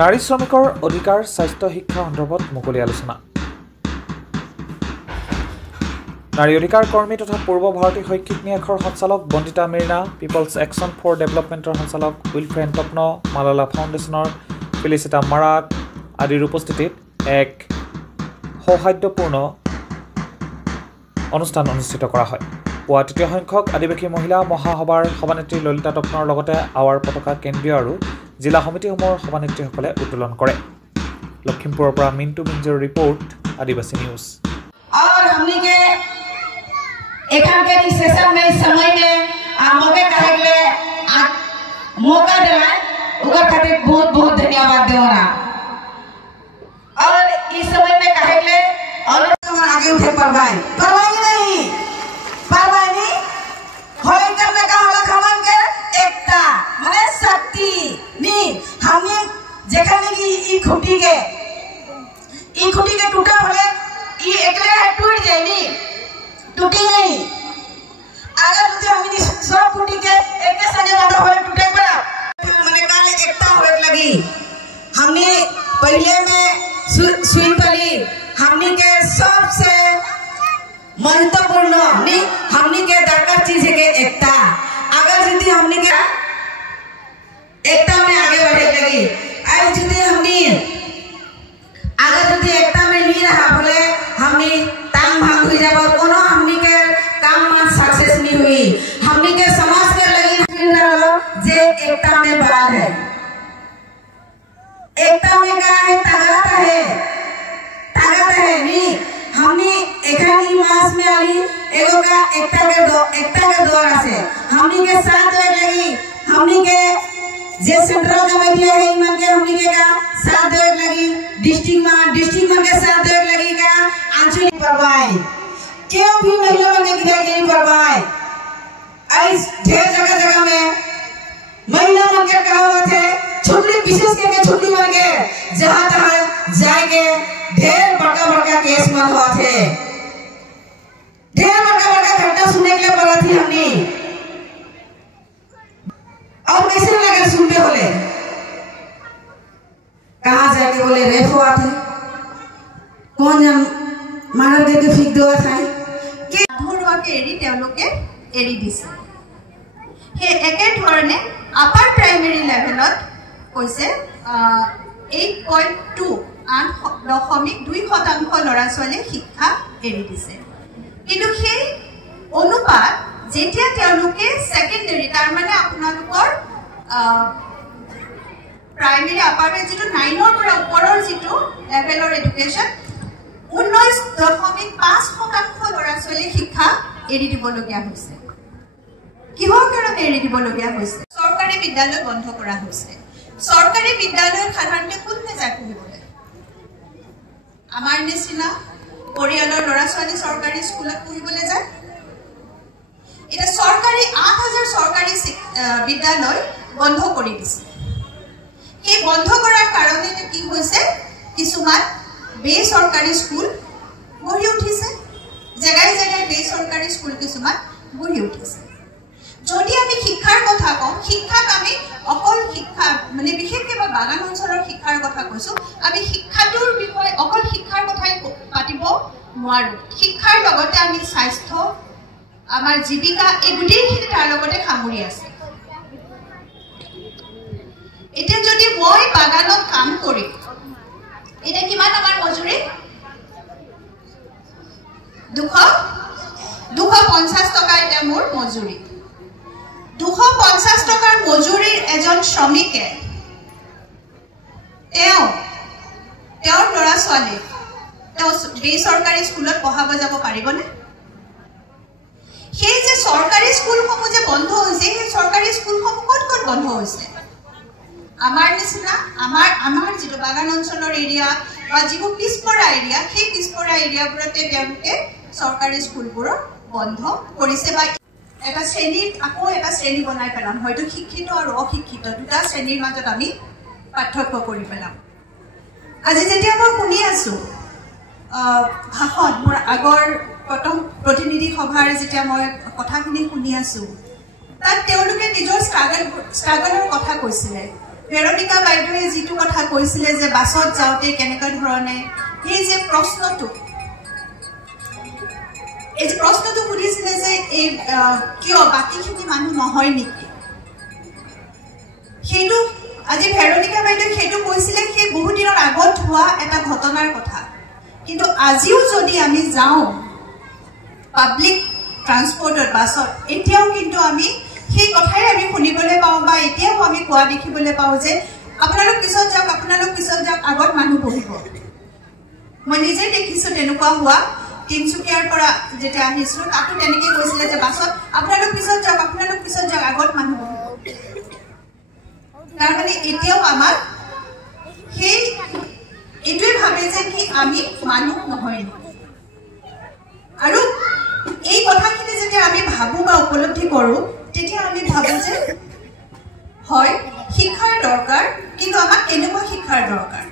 নাৰী শ্ৰমিকৰ অধিকাৰ স্বাস্থ্য শিক্ষা সন্দৰ্ভত মুকলি আলোচনা। নাৰী অধিকাৰ কৰ্মী তথা পূৰ্ব ভাৰতীয় শৈক্ষিক ন্যাসৰ সঞ্চালক বন্দিতা মিৰ্না, পিপলছ একশ্যন ফৰ ডেভেলপমেণ্টৰ সঞ্চালক উইলফ্ৰেড তপ্ন, মালালা ফাউণ্ডেশ্যনৰ ফেলিচিটা মাৰাক আদিৰ উপস্থিতিত এক সৌহাৰ্দ্যপূৰ্ণ অনুষ্ঠান অনুষ্ঠিত কৰা হয়। পুৱা তৃতীয় সংখ্যক আদিবাসী মহিলা মহাসভাৰ সভানেত্ৰী ললিতা তপ্নৰ লগতে আৱাৰ পতাকা কেন্দ্ৰীয় আৰু জিলা সমিতিসমূহৰ সভানেত্ৰীসকলে উত্তোলন কৰে। লখিমপুৰৰ পৰা মিণ্টু মিঞ্জৰ ৰিপৰ্ট, आदिवासी न्यूज। और हमनी के एखान के सेशन में समय में मौके कहले मौका देला ओकर खातिर बहुत बहुत धन्यवाद देवरा। और इस समय में कहले और हम आगे उठे परवाई नहीं होय करने का होला खमन के एकता माने शक्ति नी हमनी जेखने की ई खुटी के टूटा भले ई एकले टूट जाए नी टूटी नहीं। अगर तो हमनी सब खुटी के एक संगे बांधा भले टूटे पड़ा माने काल एकता होए लगी। हमनी पहले में सुई पली हमनी के सबसे महत्वपूर्ण नी हमनी के दरकार चीज है के एकता। अगर यदि हमनी के एकता में आगे बढ़े लगी आज यदि हमनी अगर यदि एकता में नहीं रहा भले हमनी तांग भाग हुई जाब कोनो हमनी के काम में सक्सेस नहीं हुई। हमनी के समाज के लगी जे एकता में बड़ा है। एकता में क्या है? ताकत है नी हमनी एकानी मास में आली एगो का एकता के द्वारा से हमनी के साथ लगी। हमनी के जे सेंट्रल कमेटी है मन के हमनी के का साथ लगी। डिस्ट्रिक्ट में के साथ लगी का आंचलिक परवाई क्यों भी महिला मन के नहीं परवाई। इस ढेर जगह में महिला मन के कहा होते छोटी विशेष के छोटी मन के जहां तहां जाके ढेर बड़का केस मन होते ढेर बड़का घटना सुनने के लिए पड़ा थी हमने। और कैसे लगे सुनते बोले कहाँ जाके बोले रेप हुआ था कौन जन मानव दे के फिक दुआ था कि धुरवा के एडी তেওঁলোকে এৰি দিছে। হে একে ধৰণে আপাৰ প্ৰাইমেৰী লেভেলত কৈছে 8.2 8.2% ল'ৰা ছোৱালীয়ে শিক্ষা এৰি দিছে। কিন্তু সেই অনুপাত যেতিয়া তেওঁলোকে সেকেন্ডাৰী তাৰ মানে আপোনালোকৰ प्राइमरी अपार जो 9 পৰা ওপৰৰ যেটো লেভেলৰ এডুকেশন 19.5% ল'ৰা ছোৱালী শিক্ষা এৰি দিবলগীয়া হৈছে। কিহৰ কাৰণে এৰি দিবলগীয়া হৈছে? চৰকাৰী বিদ্যালয় বন্ধ কৰা হৈছে। চৰকাৰী বিদ্যালয়ৰ সাধাৰণতে কোন যায় পঢ়িবলৈ? আমাৰ নিচিনা পৰিয়ালৰ ল'ৰা ছোৱালী চৰকাৰী স্কুলত পঢ়িবলৈ যায়। এটা চৰকাৰী 8000 চৰকাৰী বিদ্যালয় বন্ধ কৰি দিছে। এই বন্ধ কৰাৰ কাৰণে কি হৈছে কিছুমান বেচৰকাৰী স্কুল গঢ়ি উঠিছে। জাগাই বেচৰকাৰী স্কুল কিছুমান গঢ়ি উঠিছে। যদি আমি শিক্ষাৰ কথা কওঁ শিক্ষাক আমি অকল শিক্ষা মানে বিশেষকৈ বাগান অঞ্চলৰ শিক্ষাৰ কথা কৈছো। আমি শিক্ষাটোৰ বিষয়ে অকল শিক্ষাৰ কথাই পাতিব নোৱাৰো। শিক্ষাৰ লগতে আমি স্বাস্থ্য আমাৰ জীৱিকা এই গোটেইখিনি তাৰ লগতে সামৰি আছে। এটা যদি মই বাগানত কাম কৰি এটা কিমান আমাৰ মজুৰি 250 টকা এটা মোৰ মজুৰি। 250 টকাৰ মজুৰিৰ এজন শ্ৰমিকে তেওঁৰ ল'ৰা ছোৱালী বেচৰকাৰী স্কুলত পঢ়াব যাব পাৰিবনে? সেই যে চৰকাৰী স্কুলসমূহ যে বন্ধ হৈছে সেই চৰকাৰী স্কুলসমূহ ক'ত বন্ধ হৈছে? আমাৰ নিচিনা আমাৰ যেটো বাগান অঞ্চলৰ এৰিয়া বা যিবোৰ পিছপৰা এৰিয়া সেই পিছপৰা এৰিয়াবোৰতে তেওঁলোকে চৰকাৰী স্কুলবোৰ বন্ধ কৰিছে বা এটা শ্ৰেণী আকৌ এটা শ্ৰেণী বনাই পেলাম। হয়তো শিক্ষিত আৰু অশিক্ষিত দুটা শ্ৰেণীৰ মাজত আমি পাৰ্থক্য কৰি পেলাম। আজি যেতিয়া মই শুনি আছো ভাষণ মোৰ আগৰ প্ৰথম প্ৰতিনিধি সভাৰ যেতিয়া মই কথাখিনি শুনি আছো তাত তেওঁলোকে নিজৰ ষ্ট্ৰাগলৰ কথা কৈছিলে। ভেৰনিকা বাইদেৱে যিটো কথা কৈছিলে যে বাছত যাওঁতে কেনেকুৱা ধৰণে এই যে প্ৰশ্নটো সুধিছিলে যে এই কিয় বাকীখিনি মানুহ নহয় নেকি সেইটো আজি ভেৰনিকা বাইদেৱে সেইটো কৈছিলে সেই বহুত দিনৰ আগত হোৱা এটা ঘটনাৰ কথা কিন্তু আজিও যদি আমি যাওঁ পাব্লিক ট্ৰান্সপৰ্টত বাছত এতিয়াও কিন্তু আমি সেই কথাই আমি শুনিবলৈ পাওঁ বা এতিয়াও আমি কোৱা দেখিবলৈ পাওঁ যে আপোনালোক পিছত যাওক আগত মানুহ বহিব মই নিজে দেখিছোঁ তেনেকুৱা হোৱা তিনচুকীয়াৰ পৰা যেতিয়া আহিছিলোঁ তাতো তেনেকৈ কৈছিলে যে বাছত আপোনালোক পিছত যাওক আগত মানুহ বহিব তাৰমানে এতিয়াও আমাৰ সেই এইটোৱে ভাবে যে কি আমি মানুহ নহয় আৰু এই কথাখিনি যেতিয়া আমি ভাবো বা উপলব্ধি কৰোঁ তেতিয়া আমি ভাবো যে হয় শিক্ষাৰ দৰকাৰ কিন্তু আমাক এনেকুৱা শিক্ষাৰ দৰকাৰ